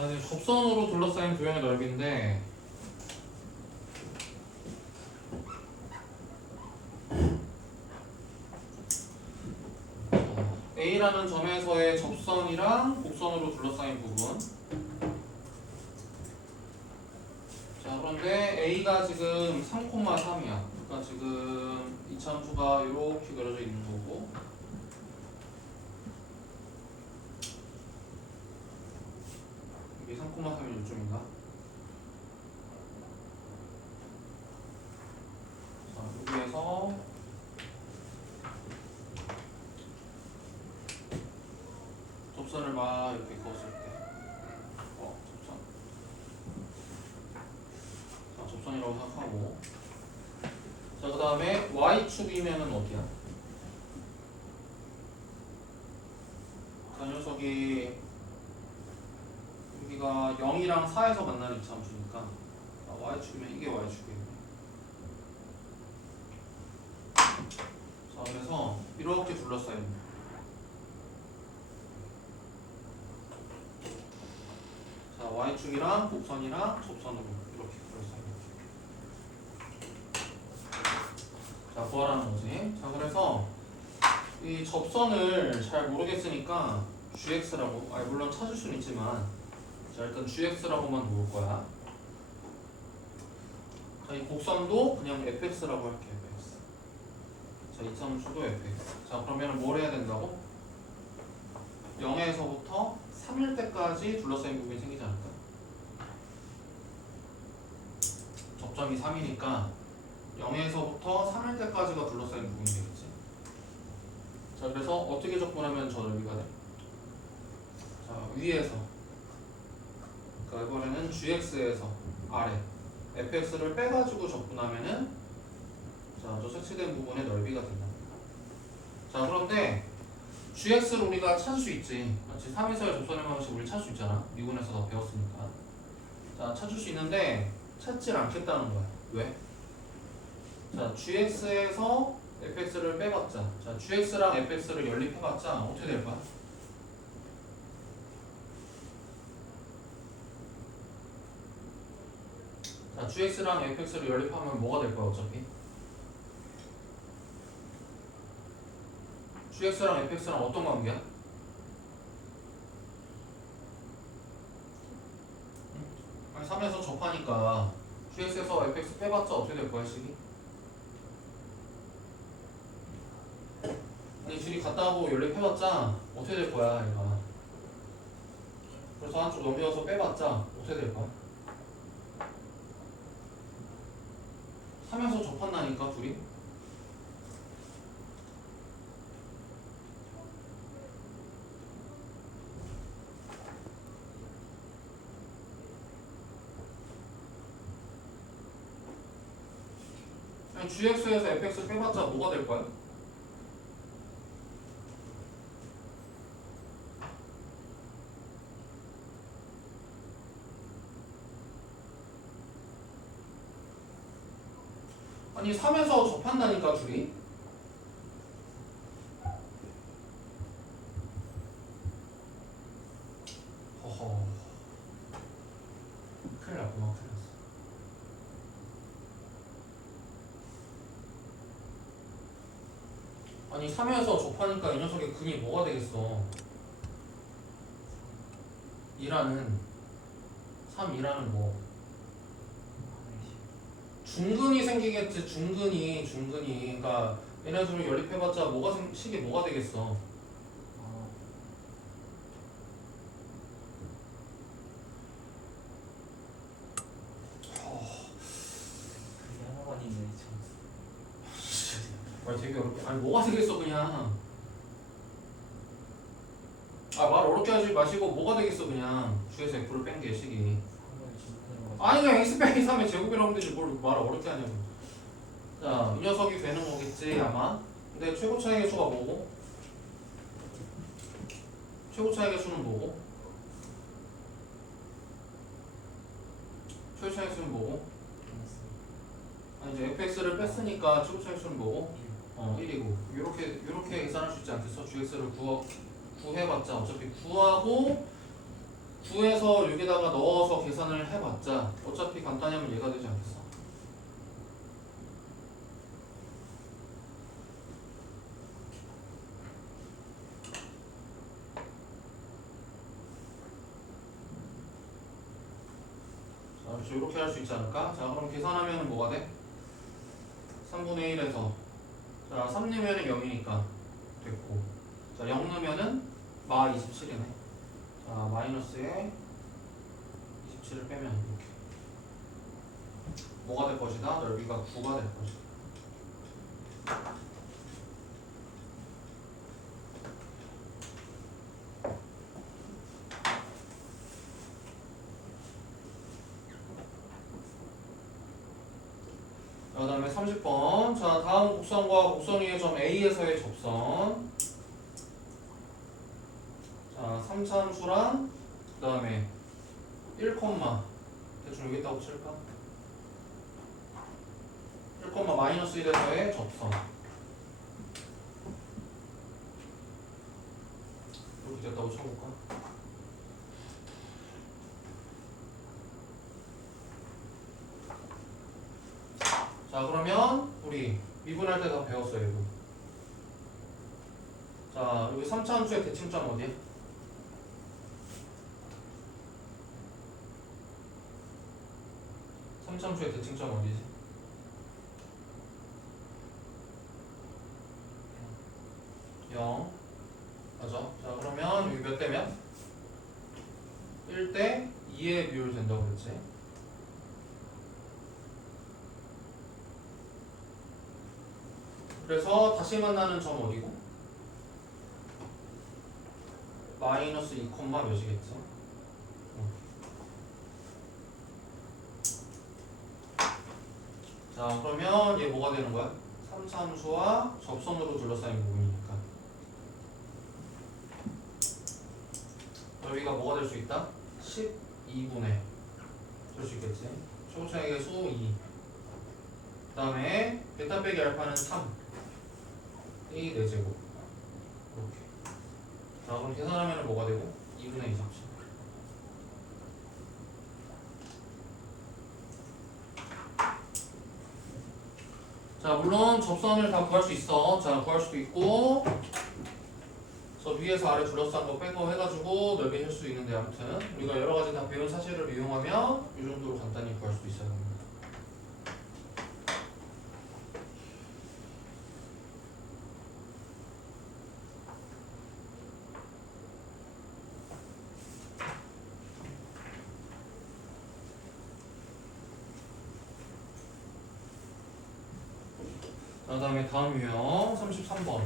자, 이제 접선으로 둘러싸인 도형의 넓이인데 A라는 점에서의 접선이랑 곡선으로 둘러싸인 부분. 자, 그런데 A가 지금 3,3이야. 그러니까 지금 이차함수가 이렇게 그려져 있는 거고, 이게 3,3이 요점인가? 자, 여기에서 접선을 막 이렇게 그었을 때, 접선. 자, 접선이라고 생각하고, 자, 그 다음에 Y축이면은 어디야? 자, 녀석이 여기가 0이랑 4에서 만나는 이차함수니까 Y축이면 이게 Y축이에요. 자, 그래서 이렇게 둘러싸입니다. 자, Y축이랑 곡선이랑 접선으로 이렇게 둘러싸입니다. 자, 구하라는 거지. 자, 그래서 이 접선을 잘 모르겠으니까 GX라고, 물론 찾을 수는 있지만, 자, 일단 GX라고만 놓을 거야. 자, 이 곡선도 그냥 FX라고 할게, FX. 자, 이차함수도 FX. 자, 그러면 뭘 해야 된다고? 0에서부터 3일 때까지 둘러싸인 부분이 생기지 않을까? 접점이 3이니까 0에서부터 3일 때까지가 둘러싸인 부분이 되겠지. 자, 그래서 어떻게 적분하면 저 넓이가 돼? 자, 위에서, 그러니까 이번에는 GX에서 아래 FX를 빼가지고 적분하면은, 자, 저 색칠된 부분의 넓이가 된다. 자, 그런데 GX를 우리가 찾을 수 있지. 마치 3에서의 접선의 방식 우리 찾을 수 있잖아. 미분에서 다 배웠으니까. 자, 찾을 수 있는데 찾질 않겠다는 거야. 왜? 자, GX에서 FX를 빼봤자, 자, GX랑 FX를 연립해봤자 어떻게 될 거야? 자, GX랑 FX를 연립하면 뭐가 될 거야, 어차피? GX랑 FX랑 어떤 관계야? 아니, 3에서 접하니까 GX에서 FX 빼봤자 어떻게 될 거야, 식이? 아니, 줄이 같다고 연립해봤자 어떻게 될 거야, 얘가? 그래서 한쪽 넘겨서 빼봤자 어떻게 될 거야? 3에서 접한다니까, 둘이? 아니, GX에서 FX 빼봤자 뭐가 될 거야? 아니, 3에서 접한다니까, 둘이? 허허. 큰일 났구나, 큰일 났어. 아니, 3에서 접하니까 이 녀석의 근이 뭐가 되겠어? 2라는 3, 2라는 뭐? 중근이 생기겠지. 중근이. 그러니까 얘네들을 연립해봤자 식이 뭐가 되겠어? 그게 하나만 있네 참. 말 되게 어렵게. 아니, 뭐가 되겠어 그냥. 말 어렵게 하지 마시고 뭐가 되겠어 그냥. 주에서 F를 뺀 게 식이. 3을 중분으로 아니, 그냥 X 빼기 3의 제곱이라고 하면 되지 뭘 말을 어렵게 하냐고. 자, 이 녀석이 되는 거겠지 아마. 근데 최고 차이 개수가 뭐고? 최고 차이 개수는 뭐고? 최고 차이 개수는 뭐고? 아니, 이제 fx를 뺐으니까 최고 차이 개수는 뭐고? 1이고. 요렇게 계산할 수 있지 않겠어? gx를 구해봤자 어차피 구하고 9에서 여기다가 넣어서 계산을 해봤자 어차피 간단히 하면 얘가 되지 않겠어? 자, 그래서 이렇게 할 수 있지 않을까? 자, 그럼 계산하면 뭐가 돼? 3분의 1에서 자, 3 넣으면 0이니까 됐고 자, 0 넣으면은 마 27이네. 자, 마이너스에 27을 빼면 이렇게 뭐가 될 것이다? 넓이가 9가 될 것이다. 그 다음에 30번. 자, 다음 곡선과 곡선 위의 점 A에서의 접선. 자, 3차함수랑 그 다음에 1, 대충 여기다고 칠까? 1, 마이너스 1에서의 접선. 이렇게 됐다고 쳐볼까? 자, 그러면 우리 미분할 때 다 배웠어요, 이거. 자, 여기 3차 함수의 대칭점 어디야? 함수의 대칭점 어디지? 0. 맞아. 자, 그러면 여기 몇 대면? 1대 2의 비율 된다고 그랬지? 그래서 다시 만나는 점 어디고? 마이너스 2, 몇이겠지? 자, 그러면 얘 뭐가 되는 거야? 3차 함수와 접선으로 둘러싸인 부분이니까 여기가 뭐가 될 수 있다? 12분의 될 수 있겠지? 최고차의 수 2. 그 다음에 베타 빼기 알파는 3 A 4제곱 이렇게. 자, 그럼 계산하면 뭐가 되고? 2분의 2 잡지. 자, 물론 접선을 다 구할 수 있어. 자, 구할 수도 있고 저 위에서 아래 둘러싼 거 빼고 해가지고 넓게 할 수 있는데 아무튼 우리가 여러 가지 다 배운 사실을 이용하면 이 정도로 간단히 구할 수도 있어야 합니다. 그 다음에 다음 유형 33번.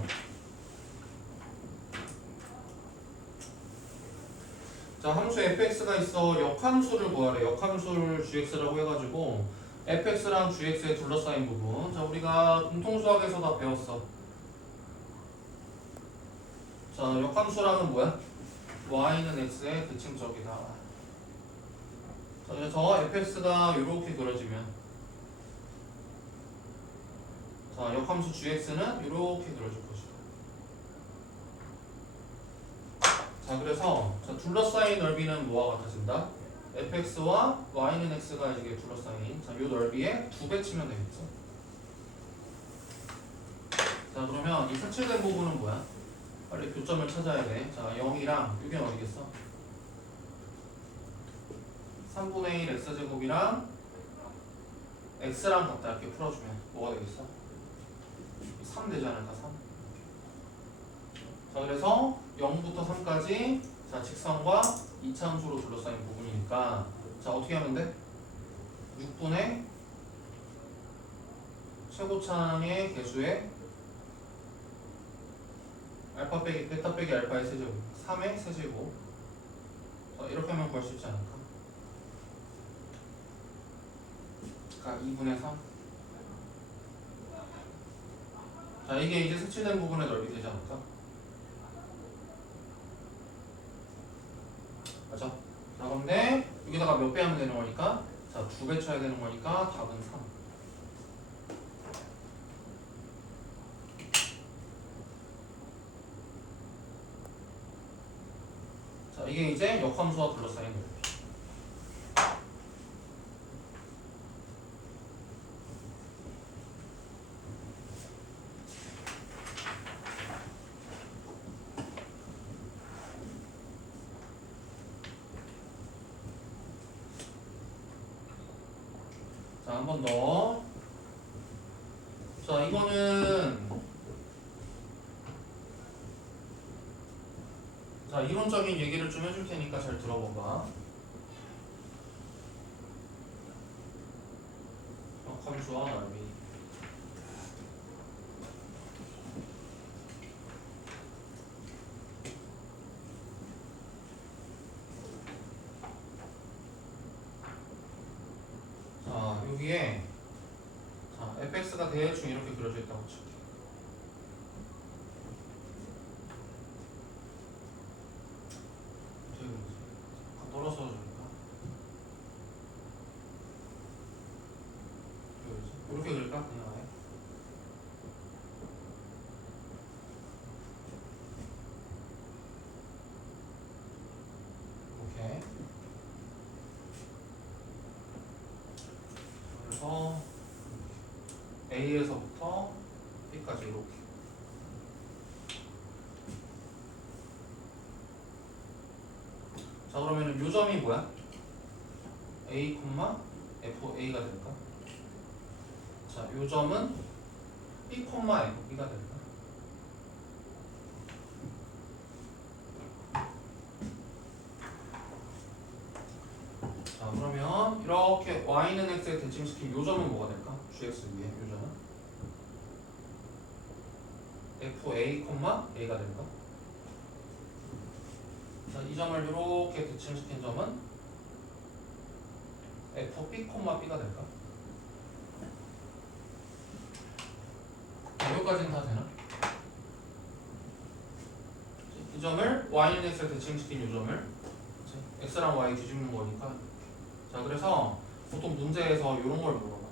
자, 함수 fx가 있어. 역함수를 구하래. 역함수를 gx라고 해가지고 fx랑 gx에 둘러싸인 부분. 자, 우리가 공통수학에서 다 배웠어. 자, 역함수랑은 뭐야? y는 x의 대칭적이다. 자, 그래서 fx가 이렇게 그려지면 자, 역함수 gx는 이렇게 그려질 것이다. 자, 그래서 자, 둘러싸인 넓이는 뭐와 같아진다? fx와 y는 x가 이게 둘러싸인 자, 이 넓이에 2배 치면 되겠죠. 자, 그러면 이 색칠된 부분은 뭐야? 빨리 교점을 찾아야 돼. 자, 0이랑 여기는 어디겠어? 3분의 1 x제곱이랑 x랑 같다 이렇게 풀어주면 뭐가 되겠어? 3 되지 않을까? 3. 자, 그래서 0부터 3까지 자, 직선과 2차 함수로 둘러싸인 부분이니까 자, 어떻게 하면 돼? 6분의 최고차의 개수의 알파 빼기 베타 빼기 알파의 세제곱 3의 세제곱. 자, 이렇게 하면 구할 수 있지 않을까? 그러니까 2분의 3. 자, 이게 이제 색칠된 부분의 넓이 되지 않을까? 맞아? 자, 근데 여기다가 몇 배 하면 되는 거니까? 자, 2배 쳐야 되는 거니까 답은 3. 자, 자, 이게 이제 역함수와 둘러싸인 넓이. 자, 한 번 더. 자, 이거는 자, 이론적인 얘기를 좀 해줄 테니까 잘 들어봐봐. 역함수와 넓이. 자, 여기에 자, fx가 대충 이렇게 그려져 있다고 칠게. 어떻게 그리지? 약간 떨어져 주니까. 이렇게 그릴까? 그냥 아예. 오케이. 그래서 A에서부터 B까지 이렇게. 자, 그러면은 요점이 뭐야? A, FA가 될까? 자, 요점은 B, FB가 될까? 자, 그러면 이렇게 Y는 X에 대칭시킨 요점은 뭐가 될까? GX 위에 요점은 FA, A가 될까? 자, 이 점을 이렇게 대칭시킨 점은 FB, B가 될까? 여기까지는 다 되나? 이 점을 Y는 X에 대칭시킨 이 점을 X랑 Y 뒤집는 거니까. 자, 그래서 보통 문제에서 이런 걸 물어봐.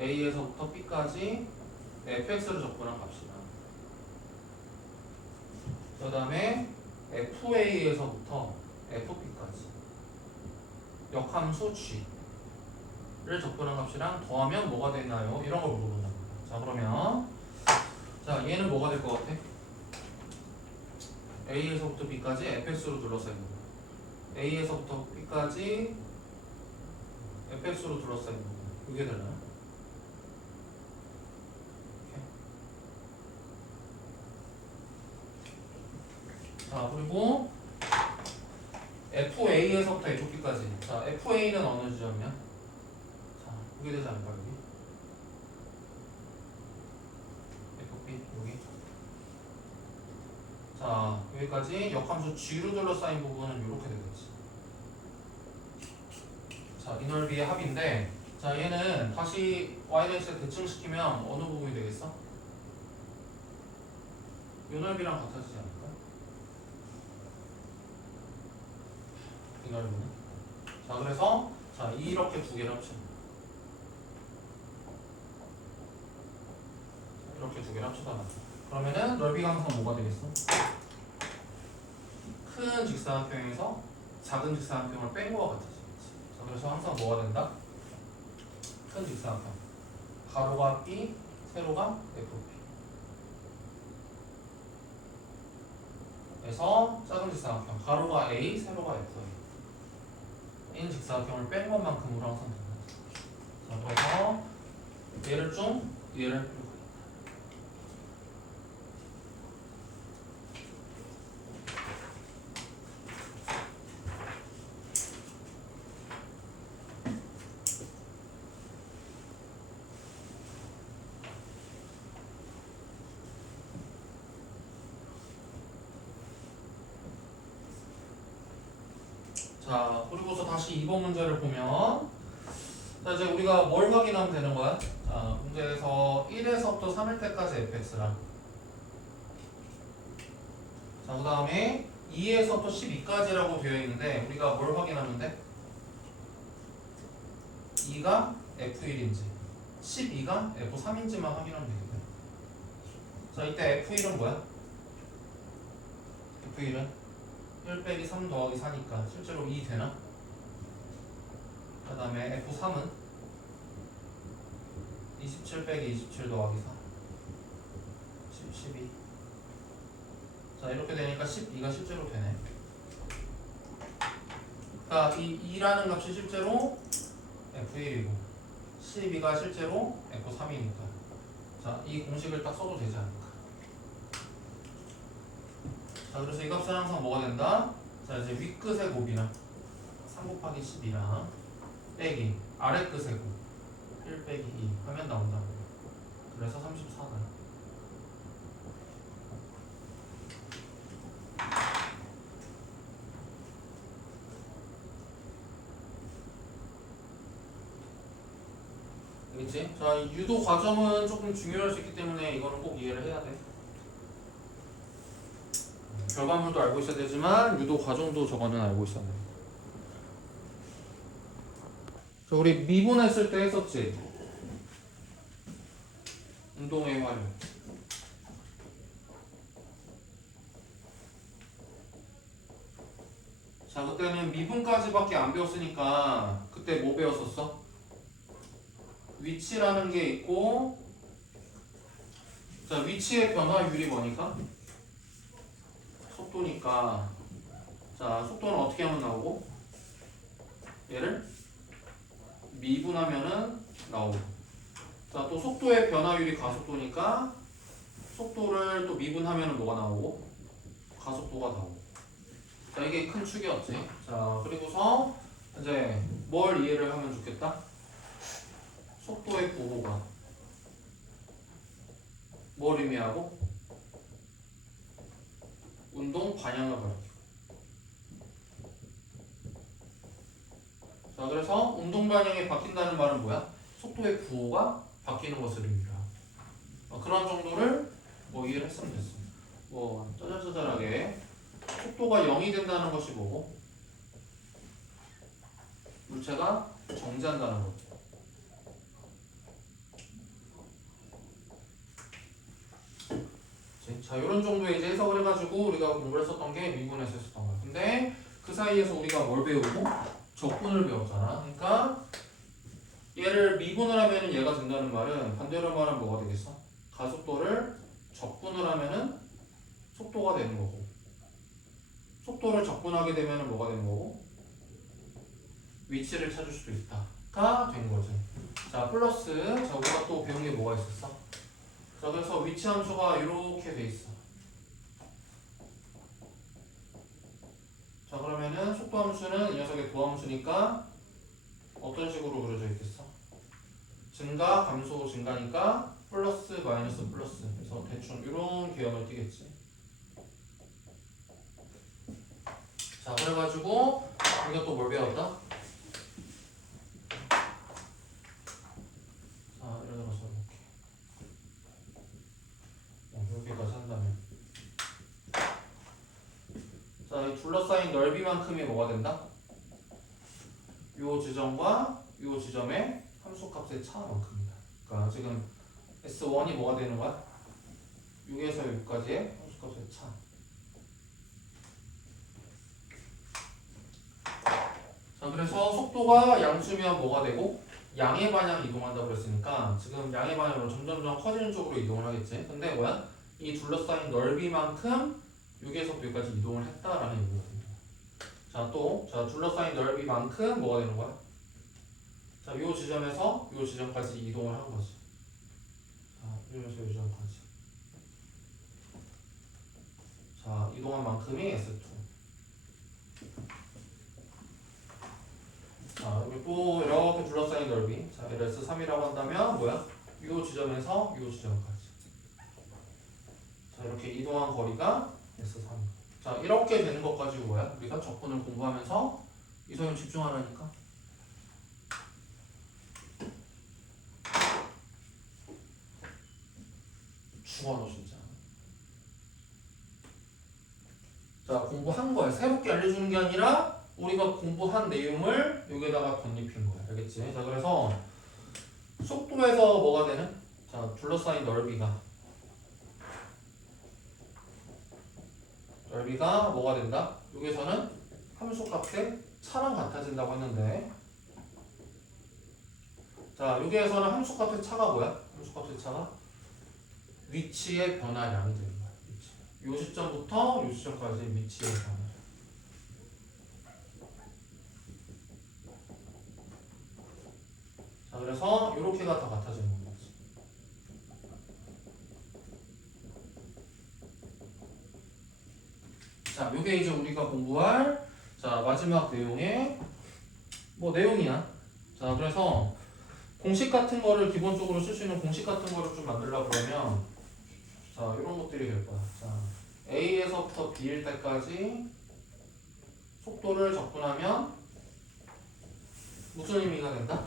A에서부터 B까지 fx를 적분한 값이다. 그 다음에 FA에서부터 FB까지 역함수 G를 적분한 값이랑 더하면 뭐가 되나요? 이런 걸 물어본다. 자, 그러면 자, 얘는 뭐가 될 것 같아? A에서부터 B까지 fx로 둘러싸인 거. A에서부터 B까지 fx로 둘러싸인 거. 이게 되나요? 자, 그리고 FA에서부터 FB까지. 자, FA는 어느 지점이야? 자, 그게 되지 않을까, 여기? FB, 여기. 자, 여기까지 역함수 G로 둘러싸인 부분은 이렇게 되겠지. 자, 이 넓이의 합인데, 자, 얘는 다시 YX에 대칭시키면 어느 부분이 되겠어? 이 넓이랑 같아지지 않을까? 이 넓이는. 자, 그래서 자, 이렇게 두 개를 합치는 거야. 이렇게 두 개를 합치다 놨어. 그러면은 넓이가 항상 뭐가 되겠어? 큰 직사각형에서 작은 직사각형을 뺀 거와 같아지겠지. 자, 그래서 항상 뭐가 된다? 큰 직사각형. 가로가 B, 세로가 FB. 에서 작은 직사각형. 가로가 A, 세로가 FA. 인 직사각형을 뺀 것만큼으로 항상 된다. 자, 그래서 얘를 좀 얘를 이렇게. 자, 그리고서 다시 2번 문제를 보면, 자, 이제 우리가 뭘 확인하면 되는 거야? 자, 문제에서 1에서부터 3일 때까지 fx랑, 자, 그 다음에 2에서부터 12까지라고 되어 있는데 우리가 뭘 확인하면 돼? 2가 f1인지 12가 f3인지만 확인하면 되겠네. 자, 이때 f1은 뭐야? f1은 1 빼기 3 더하기 4니까 실제로 2 되나? 그 다음에 F3은 27 빼기 27 더하기 4 12. 자 이렇게 되니까 12가 실제로 되네. 그러니까 이 2라는 값이 실제로 F1이고 12가 실제로 F3이니까 자 이 공식을 딱 써도 되지 않을까. 자 그래서 이 값은 항상 뭐가 된다? 자 이제 윗끝의 곱이랑 3 곱하기 10이랑 빼기 아래끝의 곱 1 빼기 2 하면 나온다. 그래서 34가. 알겠지? 자, 이 유도 과정은 조금 중요할 수 있기 때문에 이거는 꼭 이해를 해야 돼. 결과물도 알고 있어야 되지만 유도 과정도 저거는 알고 있어야 돼. 자, 우리 미분했을 때 했었지? 운동의 활용. 자, 그때는 미분까지밖에 안 배웠으니까 그때 뭐 배웠었어? 위치라는 게 있고, 자 위치의 변화율이 뭐니까? 속도니까. 자 속도는 어떻게 하면 나오고? 얘를 미분하면은 나오고. 자 또 속도의 변화율이 가속도니까 속도를 또 미분하면은 뭐가 나오고? 가속도가 나오고. 자 이게 큰 축이었지. 자 그리고서 이제 뭘 이해를 하면 좋겠다? 속도의 구호가 뭘 의미하고? 운동 방향을 가리키고. 자 그래서 운동 방향이 바뀐다는 말은 뭐야? 속도의 구호가 바뀌는 것을 의미하고. 그런 정도를 뭐 이해를 했으면 됐어. 뭐 짜잘짜잘하게 속도가 0이 된다는 것이 뭐고? 물체가 정지한다는 거. 자, 이런 정도의 이제 해석을 해가지고 우리가 공부를 했었던 게 미분에서 했었던 거야. 근데 그 사이에서 우리가 뭘 배우고? 적분을 배웠잖아. 그러니까 얘를 미분을 하면은 얘가 된다는 말은 반대로 말하면 뭐가 되겠어? 가속도를 적분을 하면은 속도가 되는 거고, 속도를 적분하게 되면은 뭐가 되는 거고? 위치를 찾을 수도 있다가 된 거지. 자, 플러스. 자, 우리가 또 배운 게 뭐가 있었어? 자 그래서 위치 함수가 이렇게 돼 있어. 자 그러면은 속도 함수는 이 녀석의 도함수니까 어떤 식으로 그려져 있겠어? 증가, 감소, 증가니까 플러스, 마이너스, 플러스. 그래서 대충 이런 개념을 띄겠지. 자 그래가지고 우리가 또 뭘 배웠다? 자 예를 들어서 여기까지 한다면 자, 이 둘러싸인 넓이만큼이 뭐가 된다? 요 지점과 요 지점의 함수값의 차만큼이다. 그러니까 지금 S1이 뭐가 되는 거야? 6에서 6까지의 함수값의 차. 자, 그래서 속도가 양수면 뭐가 되고? 양의 방향 이동한다고 그랬으니까 지금 양의 방향으로 점점점 커지는 쪽으로 이동을 하겠지. 근데 뭐야? 이 둘러싸인 넓이만큼 6에서 6까지 이동을 했다라는 얘기거든요. 자, 또, 자, 둘러싸인 넓이만큼 뭐가 되는 거야? 자, 요 지점에서 요 지점까지 이동을 한 거지. 자, 여기서 요 지점까지. 자, 이동한 만큼이 S2. 자, 여기 또 이렇게 둘러싸인 넓이. 자, LS3이라고 한다면 뭐야? 요 지점에서 요 지점까지. 자, 이렇게 이동한 거리가 S3. 자, 이렇게 되는 것 가지고 뭐야? 우리가 적분을 공부하면서 이성에 집중하라니까. 죽어 너 진짜. 자, 공부한 거야. 새롭게 알려주는 게 아니라 우리가 공부한 내용을 여기다가 덧입힌 거야. 알겠지? 자, 그래서 속도에서 뭐가 되는? 자, 둘러싸인 넓이가 뭐가 된다? 여기서는 함수 값의 차랑 같아진다고 했는데, 자, 여기에서는 함수 값의 차가 뭐야? 함수 값의 차가 위치의 변화량이 되는 거야. 위치. 요 시점부터 요 시점까지 위치의 변화. 자, 그래서 요렇게가 다 같아지는 거지. 자, 요게 이제 우리가 공부할 자 마지막 내용의 뭐 내용이야. 자, 그래서 공식 같은 거를 기본적으로 쓸 수 있는 공식 같은 거를 좀 만들려고 그러면 자, 이런 것들이 될 거야. 자, A에서부터 B일 때까지 속도를 접근하면 무슨 의미가 된다?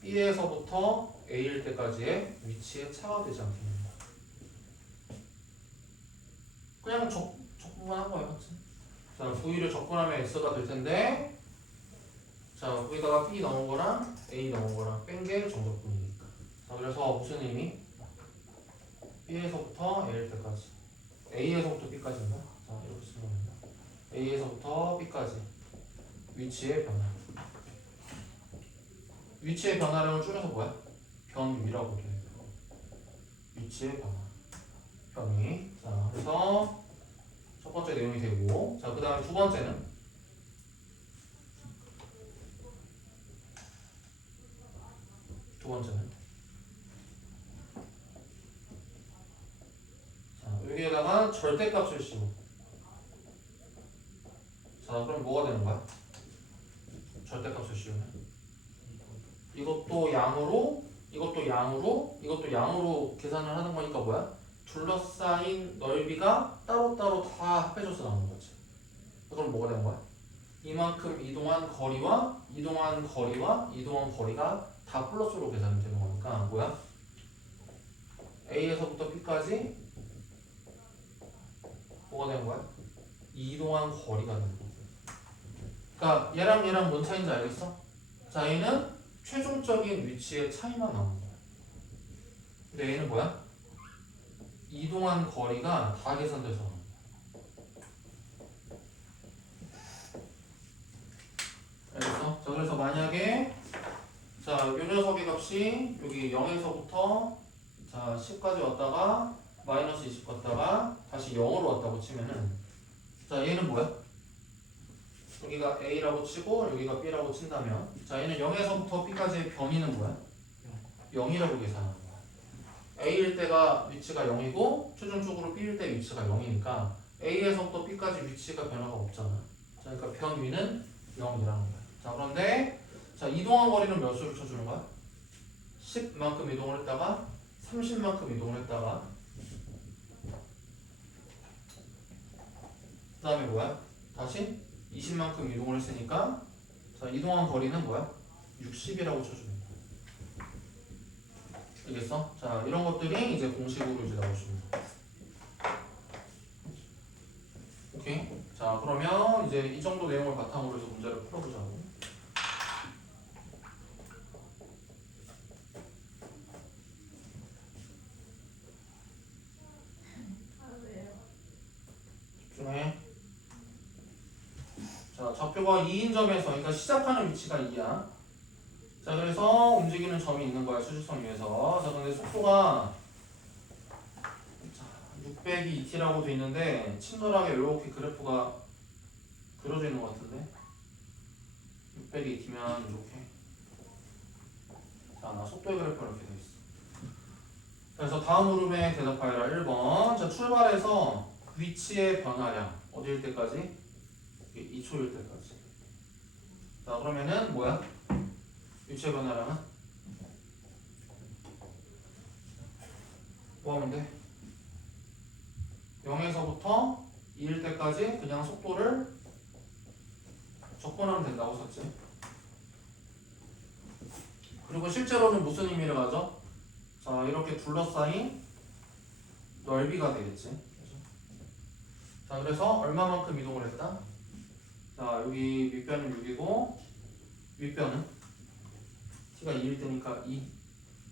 B에서부터 A일 때까지의 위치에 차가 되지 않게 된다. 그냥 적분만 한 거야, 맞지? 자, V를 접근하면 X가 될 텐데, 자, 거기다가 B 넣은 거랑 A 넣은 거랑 뺀 게 정적분이니까. 자, 그래서 무슨 의미? B에서부터 A일 때까지. A에서부터 B까지인가? 자, 이렇게 쓰면 됩니다. A에서부터 B까지. 위치의 변화. 위치의 변화량을 줄여서 뭐야? 변위라고 돼. 위치의 변화. 변위. 자, 그래서 첫 번째 내용이 되고, 자, 그 다음에 두 번째는 자, 여기에다가 절대값을 씌워. 자, 그럼 뭐가 되는 거야? 절대값을 씌우면 이것도 양으로, 이것도 양으로, 이것도 양으로 계산을 하는 거니까 뭐야? 둘러싸인 넓이가 따로따로 다 합해져서 나오는 거지. 그럼 뭐가 되는 거야? 이만큼 이동한 거리와 이동한 거리와 이동한 거리가 다 플러스로 계산이 되는 거니까 뭐야? A에서부터 B까지 뭐가 되는 거야? 이동한 거리가 되는 거야. 그러니까 얘랑 얘랑 뭔 차이인지 알겠어? 자, 얘는 최종적인 위치의 차이만 나오는 거야. 근데 얘는 뭐야? 이동한 거리가 다 계산돼서 나오는 거야. 알겠어? 자, 그래서 만약에 자, 요 녀석의 값이 여기 0에서부터 자 10까지 왔다가 마이너스 20 갔다가 다시 0으로 왔다고 치면은 자, 얘는 뭐야? 여기가 A라고 치고 여기가 B라고 친다면 자, 얘는 0에서부터 B까지의 변이는 뭐야? 0이라고 계산하는 거야. A일 때가 위치가 0이고 최종적으로 B일 때 위치가 0이니까 A에서부터 B까지 위치가 변화가 없잖아. 자, 그러니까 변위는 0이라는 거야. 자, 그런데 자, 이동한 거리는 몇 수를 쳐주는 거야? 10만큼 이동을 했다가 30만큼 이동을 했다가 그 다음에 뭐야? 다시 20만큼 이동을 했으니까 자, 이동한 거리는 뭐야? 60이라고 쳐주는 거야. 알겠어? 자, 이런 것들이 이제 공식으로 이제 나올 수 있는 거야. 오케이? 자, 그러면 이제 이 정도 내용을 바탕으로 해서 문제를 풀어보자고. 집중해. 자, 좌표가 2인 점에서, 그러니까 시작하는 위치가 2야. 자, 그래서 움직이는 점이 있는 거야, 수직선 위에서. 자, 근데 속도가 600이 2t라고 돼 있는데 친절하게 이렇게 그래프가 그려져 있는 것 같은데 600이 2t면 이렇게 자, 속도의 그래프가 이렇게 돼 있어. 그래서 다음 물음에 대답하여라. 1번. 자, 출발해서 위치의 변화량 어디일 때까지? 2초일 때까지. 자, 그러면은 뭐야? 위치의 변화량은 뭐 하면 돼? 0에서부터 2일 때까지 그냥 속도를 접근하면 된다고 썼지. 그리고 실제로는 무슨 의미를 가져? 자, 이렇게 둘러싸인 넓이가 되겠지. 그죠? 자, 그래서 얼마만큼 이동을 했다? 자, 여기 밑변은 6이고 윗변은 t가 2일 때니까 2,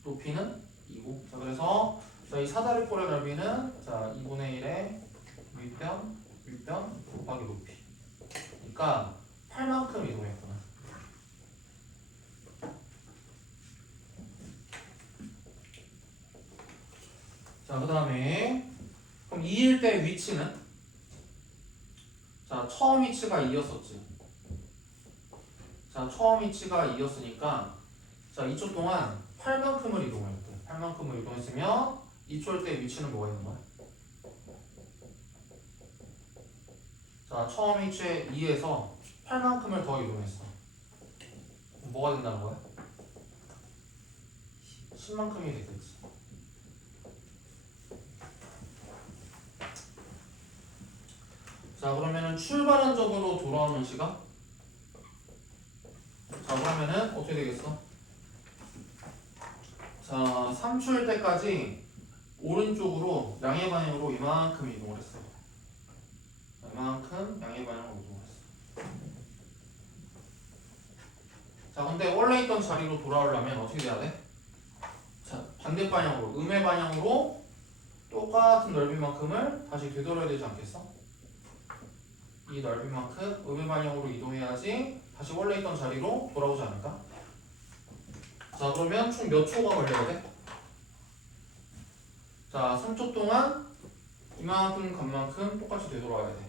높이는 2고. 자, 그래서 자, 이 사다리꼴의 넓이는 자 2분의 1의 윗변 있으니까 8만큼 이동했구나. 자, 그 다음에 그럼 2일 때 위치는? 자, 처음 위치가 2였었지. 자, 처음 위치가 2였으니까 자, 2초 동안 8만큼을 이동했대. 8만큼을 이동했으면 2초일 때 위치는 뭐가 있는 거야? 자, 처음 위치에 2에서 8만큼을 더 이동했어. 그럼 뭐가 된다는 거야? 10만큼이 되겠지. 자, 그러면은 출발한 적으로 돌아오는 시간? 자, 그러면은 어떻게 되겠어? 자, 3초일 때까지 오른쪽으로 양의 방향으로 이만큼 이동을 했어. 이만큼 양의 방향으로 이동을 했어. 자, 근데 원래 있던 자리로 돌아오려면 어떻게 돼야 돼? 자, 반대 방향으로, 음의 방향으로 똑같은 넓이만큼을 다시 되돌아야 되지 않겠어? 이 넓이만큼 음의 방향으로 이동해야지 다시 원래 있던 자리로 돌아오지 않을까? 자, 그러면 총 몇 초가 걸려야 돼? 자, 3초 동안 이만큼 간 만큼 똑같이 되돌아와야 돼.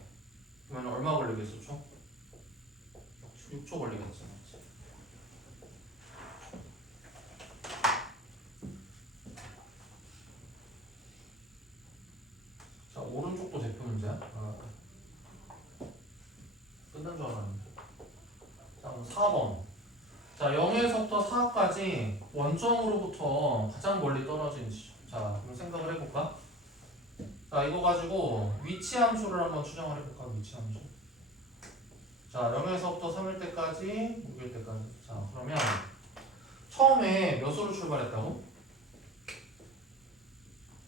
그러면 얼마 걸리겠어, 총? 6초 걸리겠지. 맞지? 자, 오른쪽도 대표 문제야? 끝난 줄 알았는데. 자, 그럼 4번. 자, 0에서부터 4까지 원점으로부터 가장 멀리 떨어진 지점. 자, 그럼 생각을 해볼까? 자, 이거 가지고 위치 함수를 한번 추정을 해볼까? 위치 함수. 자, 0에서부터 3일 때까지, 6일 때까지. 자, 그러면 처음에 몇으로 출발했다고?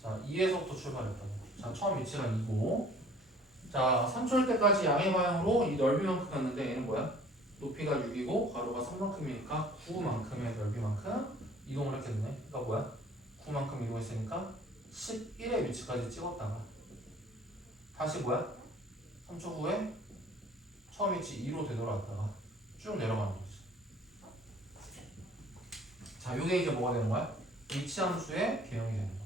자, 2에서부터 출발했다고. 자, 처음 위치가 2고. 자, 3초일 때까지 양의 방향으로 이 넓이만큼 갔는데 얘는 뭐야? 높이가 6이고 가로가 3만큼이니까 9만큼의 넓이만큼 이동을 했겠네. 그러니까 뭐야? 9만큼 이동했으니까 11의 위치까지 찍었다가 다시 뭐야? 3초 후에 처음 위치 2로 되돌아왔다가 쭉 내려가는 거지. 자, 요게 이제 뭐가 되는 거야? 위치 함수의 개형이 되는 거야.